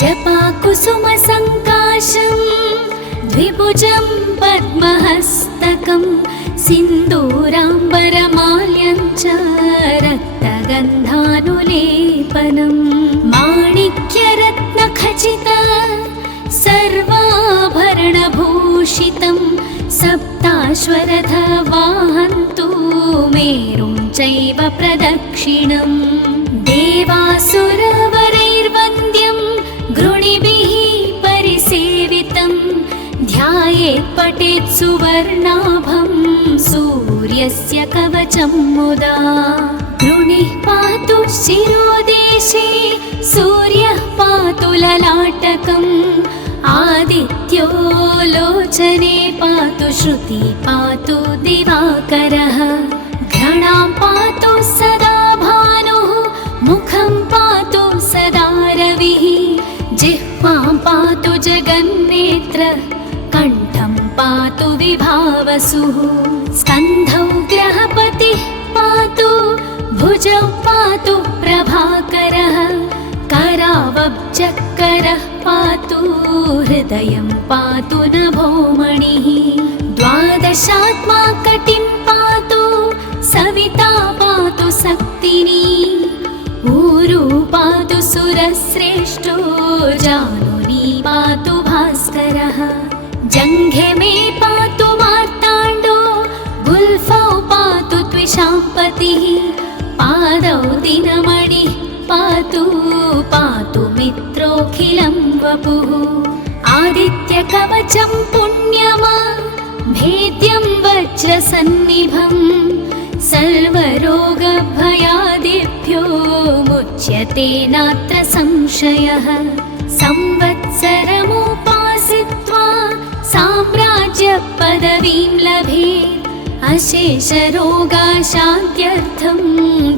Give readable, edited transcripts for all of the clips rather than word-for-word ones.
जपाकुसुमसङ्काशं द्विभुजं पद्महस्तकं सिन्दूराम्बरमाल्यं च रक्तगन्धानुलेपनं माणिक्यरत्नखचित सर्वाभरणभूषितं सप्ताश्वरथवाहन्तु मेरुं चैव प्रदक्षिणम् देवासुरवरैर्वन्द्यं गृणिभिः परिसेवितं ध्यायेत् पठेत् सुवर्णाभं सूर्यस्य कवचं मुदा गृणिः पातु शिरोदेशे सूर्यः पातु ललाटकम् आदित्यो लोचने पातु श्रुति पातु दिवाकरः घ्राणां पातु सदा भानुः मुखं पातु सदा रविः जिह्वां पातु जगन्नेत्र कण्ठं पातु विभावसुः स्कन्धौ ग्रहपतिः पातु भुजौ पातु प्रभाकरः करावब्जकरः पातु हृदयं पातु नभोमणिः द्वादशात्मा कटिं पातु सविता पातु सक्तिनी ऊरू पातु सुरश्रेष्ठो जानुनी पातु भास्करः जङ्घे मे पातु मार्ताण्डो गुल्फौ पातु त्विषाम्पतिः पादौ दिनमणिः पातु पातु मित्रोऽखिलं वपुः आदित्यकवचं पुण्यमा भेद्यं वज्रसन्निभं सर्वरोगभयादिभ्यो मुच्यते नात्र संशयः संवत्सरमुपासित्वा साम्राज्यपदवीं लभेत् अशेषरोगाशान्त्यर्थं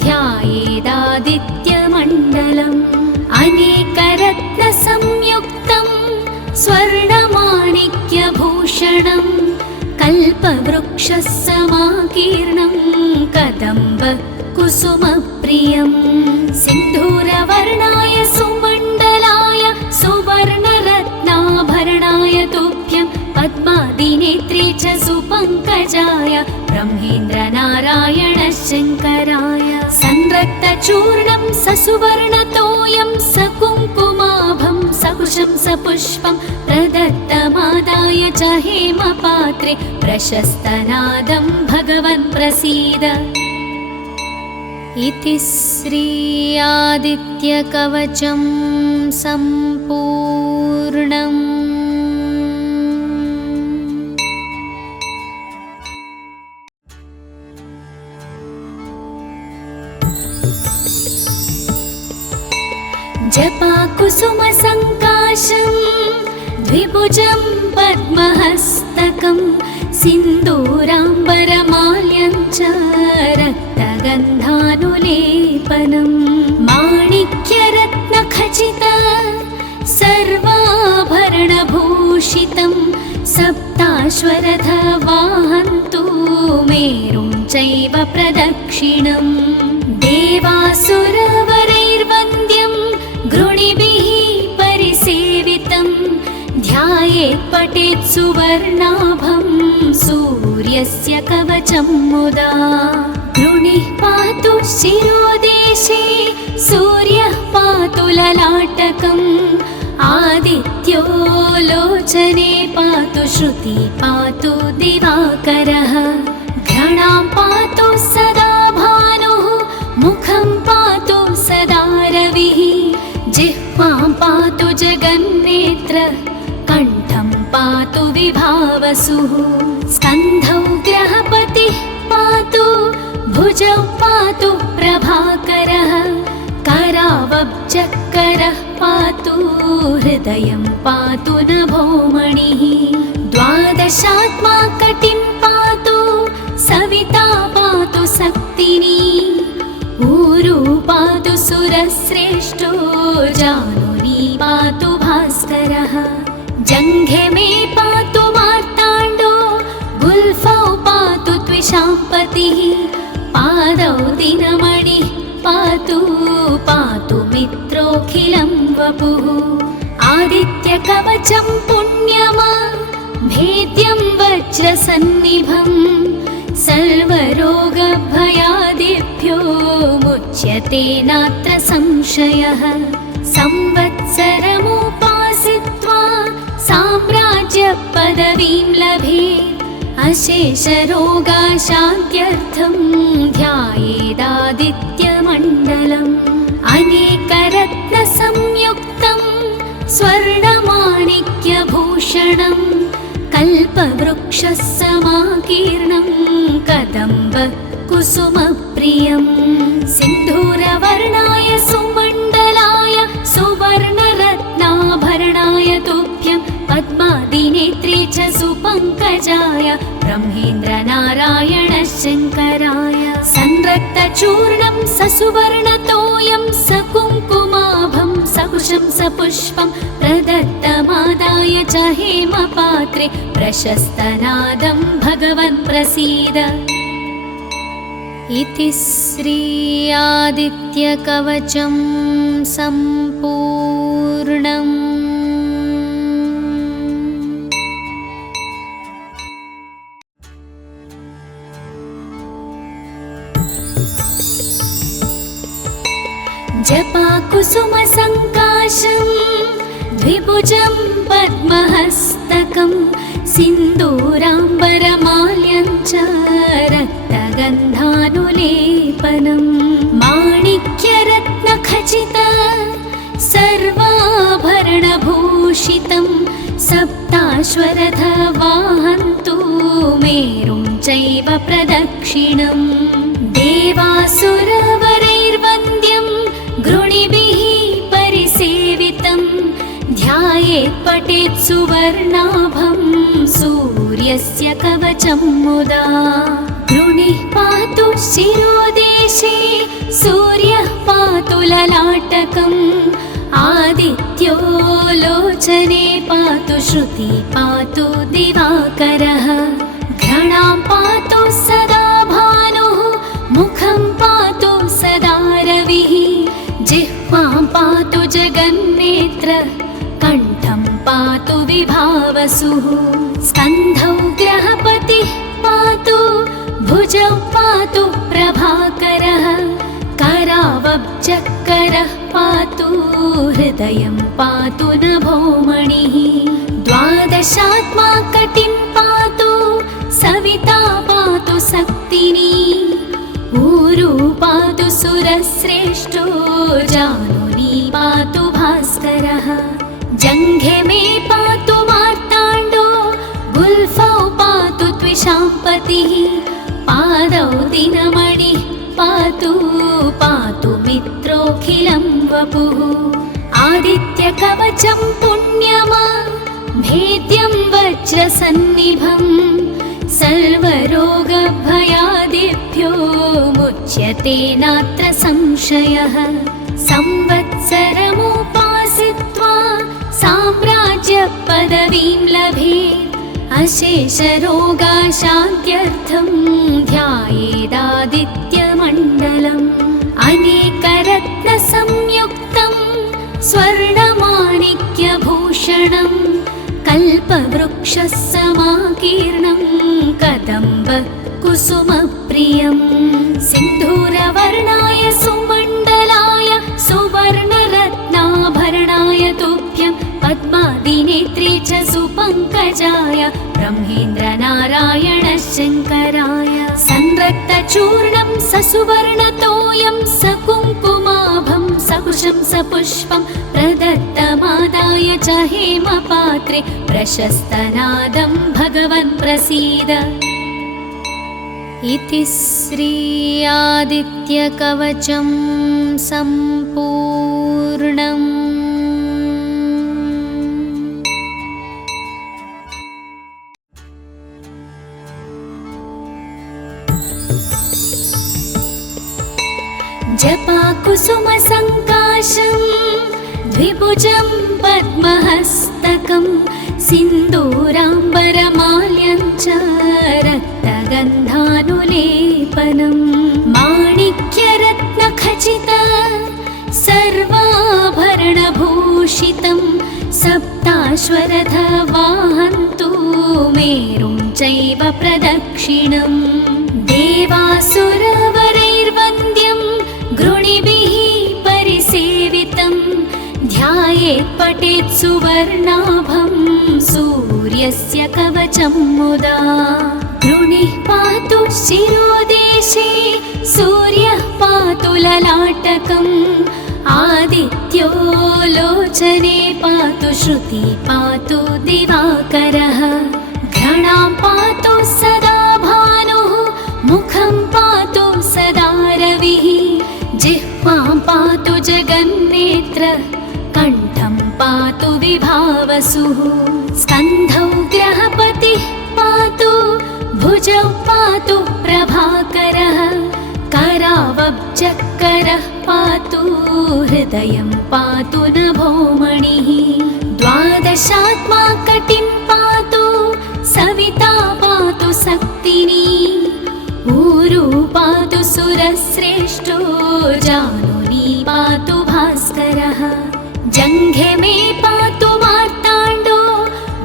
ध्यायेदादित्यमण्डलम् अनेकरत्नसंयुक्तं स्वर्णमाणिक्यभूषणं कल्पवृक्षसमाकीर्णं कदम्ब कुसुमप्रियं सिन्धूरवर्णाय सुमण्डलाय सुवर्णरत्नाभरणाय तुभ्यं पद्मादिनेत्रे च सुपङ्कजाय ब्रह्मेन्द्रनारायण शङ्कराय संरक्तचूर्णं ससुवर्णतोयं सकुङ्कुमाभं सकुशं सपुष्पं प्रदत्तमादाय च हेमपात्रे प्रशस्तनादं भगवन् प्रसीद इति श्री आदित्यकवचं सम्पूर्णम्। जपाकुसुमसङ्काशं द्विभुजं पद्महस्तकं सिन्दूराम्बरमाल्यं च रक्तगन्धानुलेपनं माणिक्यरत्नखचित सर्वाभरणभूषितं सप्ताश्वरथवाहन्तु मेरुं चैव प्रदक्षिणम् देवासुरवरैर्वन्द्यं गृणिभिः परिसेवितं ध्यायेत् पठेत् सुवर्णाभं सूर्यस्य कवचं मुदा गृणिः पातु शिरोदेशे सूर्यः पातु ललाटकम् आदित्यो लोचने पातु श्रुति पातु दिवाकरः घ्राणां पातु सदा भानुः मुखं पातु सदा रविः जिह्वां पातु जगन्नेत्र कण्ठं पातु विभावसुः स्कन्धौ ग्रहपतिः पातु भुजौ पातु प्रभाकरः करावब्जकरः पातु हृदयं पातु नभोमणिः द्वादशात्मा कटिं पातु सविता पातु सक्तिनी ऊरू पातु सुरश्रेष्ठो जानुनी पातु भास्करः जङ्घे मे पातु मार्ताण्डो गुल्फौ पातु त्विषाम्पतिः पादौ दिनमणिः पातु पातु मित्रोऽखिलं वपुः आदित्यकवचं पुण्यमा भेद्यं वज्रसन्निभं सर्वरोगभयादिभ्यो मुच्यते नात्र संशयः। संवत्सरमुपासित्वा साम्राज्यपदवीं लभेत् अशेषरोगाशान्त्यर्थं ध्यायेदादित्यमण्डलम्। अनेकरत्नसंयुक्तं स्वर्णमाणिक्यभूषणं कल्पवृक्षसमाकीर्णं कदम्बकुसुमप्रियं सिन्धूरवर्णाय सुमण्डलाय सुवर्णरत्नाभरणाय तुभ्यं पद्मादिनेत्रे च सुपङ्कजाय ब्रह्मेन्द्रनारायण शङ्कराय संरक्तचूर्णं ससुवर्णतोयं सकुङ्कुमाभं सकुशं सपुष्पं प्रदत्तमादाय च हेमपात्रे प्रशस्तनादं भगवन् प्रसीद। इति श्री आदित्यकवचं सम्पूर्णम्। जपाकुसुमसङ्काशं द्विभुजं पद्महस्तकं सिन्दूराम्बरमाल्यं च रक्तगन्धानुलेपनं माणिक्यरत्नखचित सर्वाभरणभूषितं सप्ताश्वरथवाहन्तु मेरुं चैव प्रदक्षिणं देवासुरवरैर्वन्द्यं गृणिभिः परिसेवितं ध्यायेत् पठेत् सुवर्णाभं सूर्यस्य कवचं मुदा। गृणिः पातु शिरोदेशे सूर्यः पातु ललाटकम् आदित्यो लोचने पातु श्रुति पातु दिवाकरः घ्राणां पातु सदा भानुः मुखं पातु सदा रविः जिह्वां पातु जगन्नेत्र कण्ठं पातु विभावसुः स्कन्धौ ग्रहपतिः पातु भुजौ पातु प्रभाकरः करावब्जकरः पातु हृदयं पातु नभोमणिः द्वादशात्मा कटिं पातु सविता पातु शक्तिनी ऊरू पातु सुरश्रेष्ठो जानुनी पातु भास्करः जङ्घे मे पातु मार्ताण्डो गुल्फौ पातु त्विषाम्पतिः पादौ दिनमणिः पातु पातु मित्रोऽखिलं वपुः आदित्यकवचं पुण्यमा भेद्यं वज्रसन्निभं सर्वरोगभयादिभ्यो मुच्यते नात्र संशयः संवत्सरमुपासित्वा साम्राज्यपदवीं लभेत् अशेषरोगाशान्त्यर्थं ध्यायेदादित्यमण्डलम् अनेकरत्नसंयुक्तं स्वर्णमाणिक्यभूषणं कल्पवृक्षसमाकीर्णं कदम्बकुसुमप्रियं सिन्धूरवर्णाय सुमण्डलाय सुवर्णरत्नाभरणाय तुभ्यं पद्मादिनेत्रे च सुपङ्कजाय ब्रह्मेन्द्रनारायण शङ्कराय संरक्तचूर्णं ससुवर्णतोयं सकुङ्कुमाभं सकुशं सपुष्पं प्रदत्तमादाय च हेमपात्रे प्रशस्तनादं भगवन् प्रसीद। इति श्री आदित्यकवचं सम्पूर्णम्। जपाकुसुमसङ्काशं द्विभुजं पद्महस्तकं सिन्दूराम्बरमाल्यं च रक्तगन्धानुलेपनं माणिक्यरत्नखचित सर्वाभरणभूषितं सुवर्णाभं सूर्यस्य कवचं मुदा गृणिः पातु शिरोदेशे सूर्यः पातु ललाटकम् आदित्यो लोचने पातु श्रुति पातु दिवाकरः घ्राणां पातु सदा भानुः मुखं पातु सदा रविः जिह्वां पातु जगन्नेत्र कण्ठं पातु विभावसुः स्कन्धौ ग्रहपतिः पातु भुजौ पातु प्रभाकरः करावब्जकरः पातु हृदयं पातु नभोमणिः द्वादशात्मा कटिं पातु सविता पातु शक्तिनी ऊरू पातु सुरश्रेष्ठो जानुनी पातु भास्करः जङ्घे मे पातु मार्ताण्डो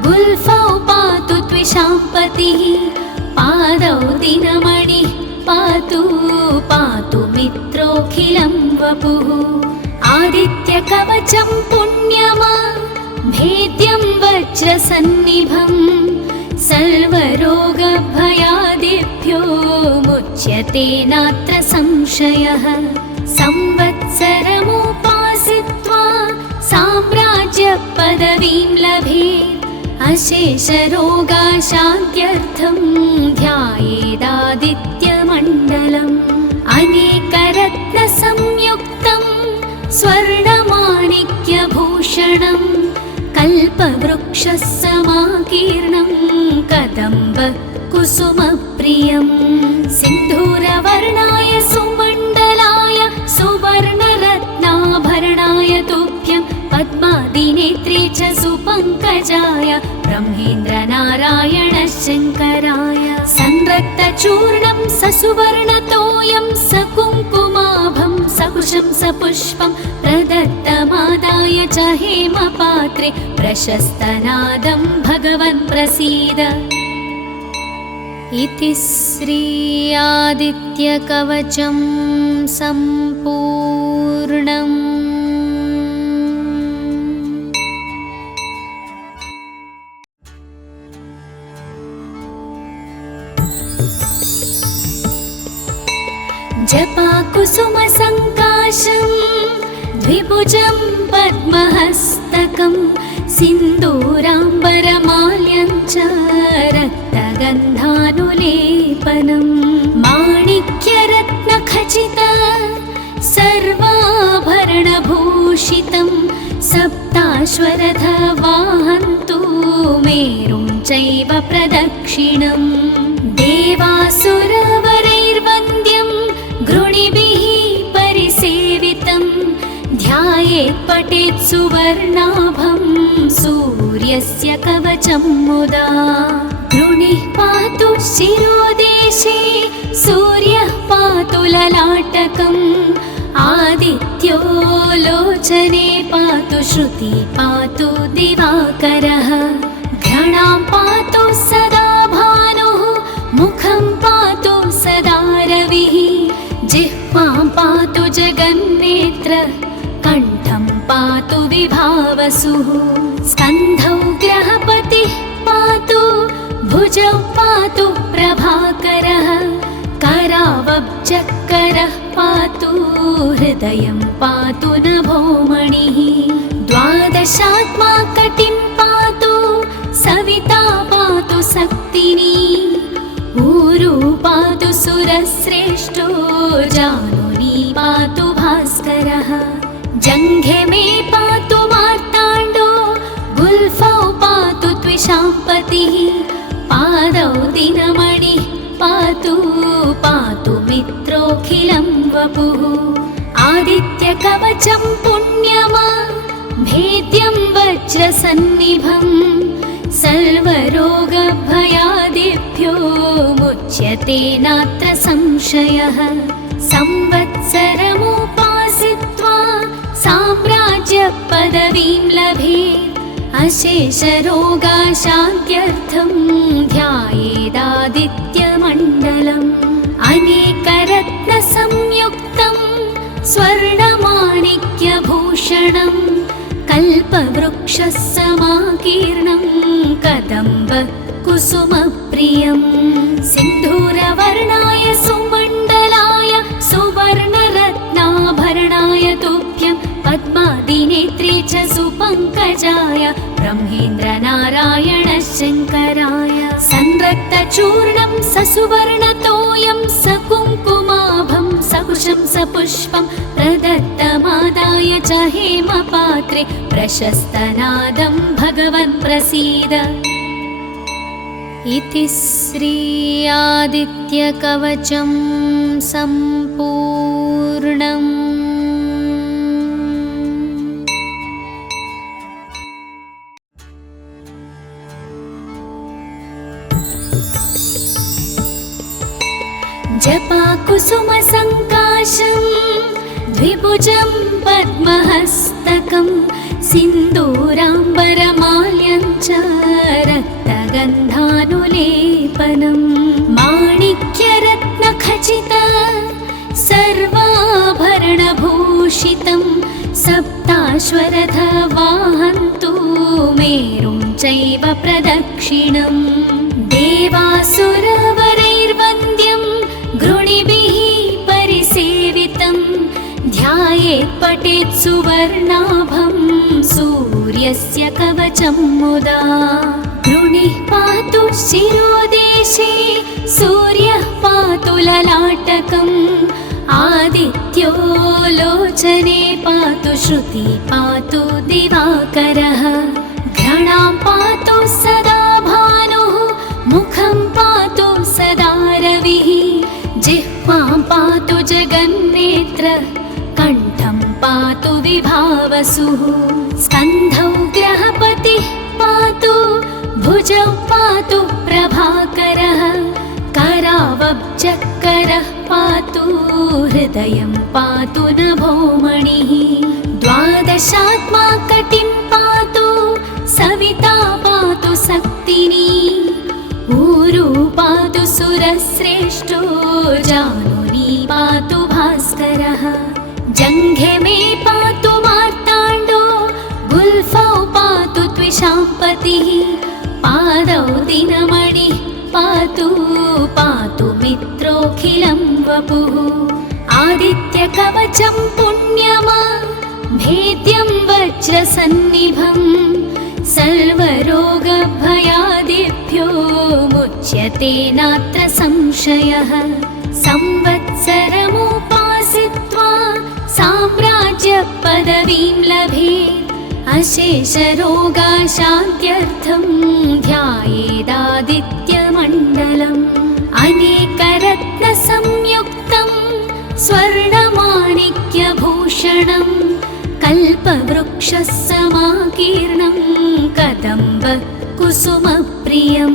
गुल्फौ पातु त्विषाम्पतिः पादौ दिनमणिः पातु पातु मित्रोऽखिलं वपुः आदित्यकवचं पुण्यमा भेद्यं वज्रसन्निभं सर्वरोगभयादिभ्यो मुच्यते नात्र संशयः संवत्सरमुपासित्वा साम्राज्यपदवीं लभेत् अशेषरोगाशान्त्यर्थं ध्यायेदादित्यमण्डलम् अनेकरत्नसंयुक्तं स्वर्णमाणिक्यभूषणं कल्पवृक्षसमाकीर्णं कदम्ब कुसुमप्रियं सिन्धूरवर्णाय सुमण्डलाय सुवर्णरत्नाभरणाय तुभ्यं पद्मादिनेत्रे च सुपङ्कजाय ब्रह्मेन्द्रनारायण शङ्कराय संरक्तचूर्णं ससुवर्णतोयं सकुङ्कुमाभं सकुशं सपुष्पं प्रदत्तमादाय च हेमपात्रे प्रशस्तनादं भगवन् प्रसीद इति श्री आदित्यकवचं सम्पूर्णम्। जपाकुसुमसङ्काशं द्विभुजं पद्महस्तकं सिन्दूराम्बरमाल्यं च रक्तगन्धानुलेपनं माणिक्यरत्नखचित सर्वाभरणभूषितं सप्ताश्वरथवाहन्तु मेरुं चैव प्रदक्षिणम् देवासुरवरैर्वन्द्यं गृणिभिः परिसेवितं ध्यायेत् पठेत् सुवर्णाभं सूर्यस्य कवचं मुदा गृणिः पातु शिरोदेशे सूर्यः पातु ललाटकम् आदित्यो लोचने पातु श्रुति पातु दिवाकरः घ्राणां पातु सदा भानुः मुखं पातु सदा रविः जिह्वां पातु जगन्नेत्र कण्ठं पातु विभावसुः स्कन्धौ ग्रहपतिः पातु भुजौ पातु प्रभाकरः करावब्जकरः पातु हृदयं पातु नभोमणिः द्वादशात्मा कटिं पातु सविता पातु शक्तिनी ऊरू पातु सुरश्रेष्ठो जानुनी पातु भास्करः जङ्घे मे पातु मार्ताण्डो गुल्फौ पातु त्विषाम्पतिः पादौ दिनमणिः पातु पातु मित्रोऽखिलं वपुः आदित्यकवचं पुण्यमा भेद्यं वज्रसन्निभं सर्वरोगभयादिभ्यो मुच्यते नात्र संशयः संवत्सरमुपासित्वा साम्राज्यपदवीं लभेत् अशेषरोगाशान्त्यर्थं ध्यायेदादित्यमण्डलम् अनेकरत्नसंयुक्तं स्वर्णमाणिक्यभूषणं कल्पवृक्षः समाकीर्णं कदम्ब कुसुमप्रियं सिन्धूरवर्णाय सुमण्डलाय सुवर्णरत्नाभरणाय तुभ्यं पद्मादिनेत्रे च सुपङ्कजाय ब्रह्मेन्द्रनारायण शङ्कराय संरक्तचूर्णं ससुवर्णतोयं सकुङ्कुमाभं सकुशं सपुष्पं प्रदत्तमादाय च हेमपात्रे प्रशस्तनादं भगवन् प्रसीद। इति श्री आदित्यकवचं सम्पूर्णम्। जपाकुसुमसङ्काशं द्विभुजं पद्महस्तकं सिन्दूराम्बरमाल्यं च रक्तगन्धानुलेपनं माणिक्यरत्नखचित सर्वाभरणभूषितं सप्ताश्वरथवाहन्तु मेरुं चैव प्रदक्षिणं देवासुरवरैर्वन्द्यं गृणिभिः परिसेवितं ध्यायेत् पठेत् सुवर्णाभं सूर्यस्य कवचं मुदा गृणिः पातु शिरोदेशे सूर्यः पातु ललाटकम् आदित्यो लोचने पातु श्रुति पातु दिवाकरः घ्राणां पातु सदा भानुः मुखं पातु सदा रविः जिह्वां पातु जगन्नेत्र कण्ठं पातु विभावसुः स्कन्धौ ग्रहपतिः पातु भुजौ पातु प्रभाकरः करावब्जकरः पातु हृदयं पातु नभोमणिः द्वादशात्मा कटिं पातु सविता पातु शक्तिनी ऊरू पातु सुरश्रेष्ठो जानुनी पातु भास्करः जङ्घे मे पातु मार्ताण्डो गुल्फौ पातु त्विषाम्पतिः पादौ दिनमणिः पातु पातु मित्रोऽखिलं वपुः आदित्यकवचं पुण्यमा भेद्यं वज्रसन्निभं सर्वरोगभयादिभ्यो मुच्यते नात्र संशयः संवत्सरमुपासित्वा साम्राज्यपदवीं लभेत् अशेषरोगाशान्त्यर्थं ध्यायेदादित्यमण्डलम् अनेकरत्नसंयुक्तं स्वर्णमाणिक्यभूषणं कल्पवृक्षः समाकीर्णं कदम्ब कुसुमप्रियं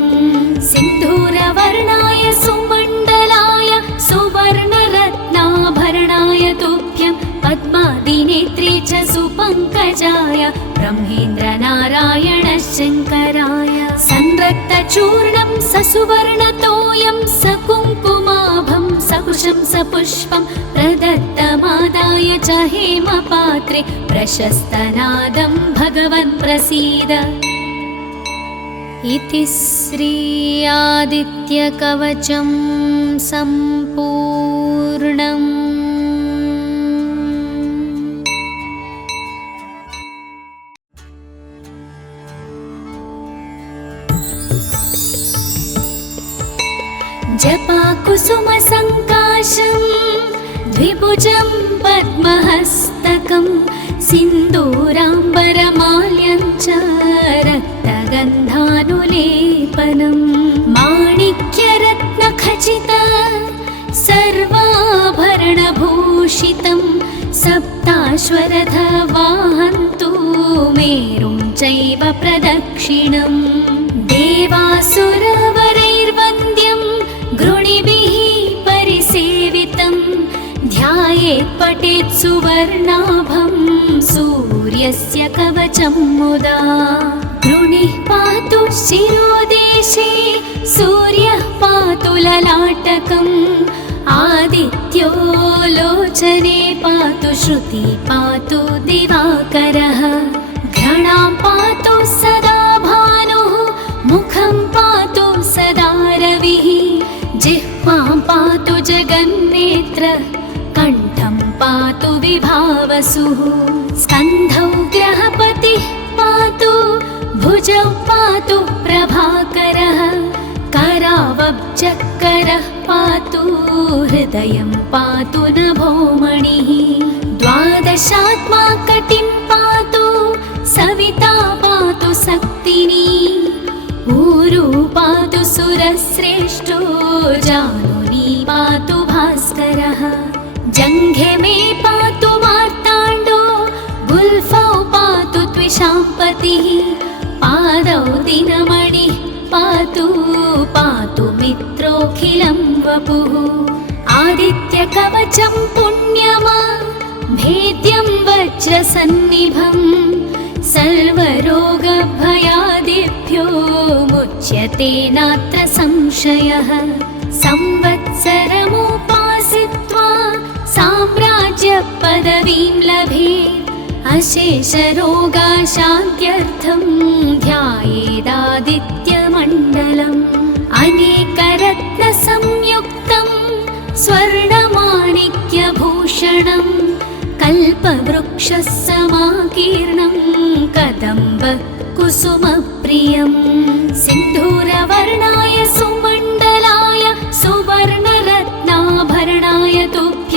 सिन्धूरवर्णाय सुमण्डलाय सुवर्णरत्नाभरणाय तुभ्यं पद्मादिनेत्रे च सुपङ्कजाय ब्रह्मेन्द्रनारायण शङ्कराय संरक्तचूर्णं ससुवर्णतोयं सकुङ्कुमाभं सकुशं सपुष्पं प्रदत्तमादाय च हेमपात्रे प्रशस्तनादं भगवन् प्रसीद। इति श्री आदित्यकवचं सम्पूर्णम्। जपाकुसुमसङ्काशं द्विभुजं पद्महस्तकं सिन्दूराम्बरमाल्यं च रक्तगन्धानुलेपनं माणिक्यरत्नखचित सर्वाभरणभूषितं सप्ताश्वरथवाहन्तु मेरुं चैव प्रदक्षिणं देवासुरवरैर्वन्द्यं गृणिभिः परिसेवितं ध्यायेत् पठेत् सुवर्णाभं सूर्यस्य कवचं मुदा गृणिः पातु शिरोदेशे सूर्यः पातु ललाटकम् आदित्यो लोचने पातु श्रुति पातु दिवाकरः कण्ठं पातु विभावसुः स्कन्धौ ग्रहपतिः पातु भुजौ पातु प्रभाकरः करावब्जकरः पातु हृदयं पातु नभोमणिः द्वादशात्मा कटिं पातु सविता पातु शक्तिनी ऊरू पातु सुरश्रेष्ठो जानुनी पातु भास्करः जङ्घे मे पातु मार्ताण्डो गुल्फौ पातु त्विषाम्पतिः पादौ दिनमणिः पातु पातु मित्रोऽखिलं वपुः आदित्यकवचं पुण्यमा भेद्यं वज्रसन्निभं सर्वरोगभयादिभ्यो मुच्यते नात्र संशयः संवत्सरमुपासित्वा साम्राज्यपदवीं लभेत् अशेषरोगाशान्त्यर्थं ध्यायेदादित्यमण्डलम् अनेकरत्नसंयुक्तं स्वर्णमाणिक्यभूषणं कल्पवृक्षसमाकीर्णं कदम्बकुसुमप्रियं सिन्धूरवर्णाय सुमण्डलाय सुवर्णरत्नाभरणाय तुभ्यं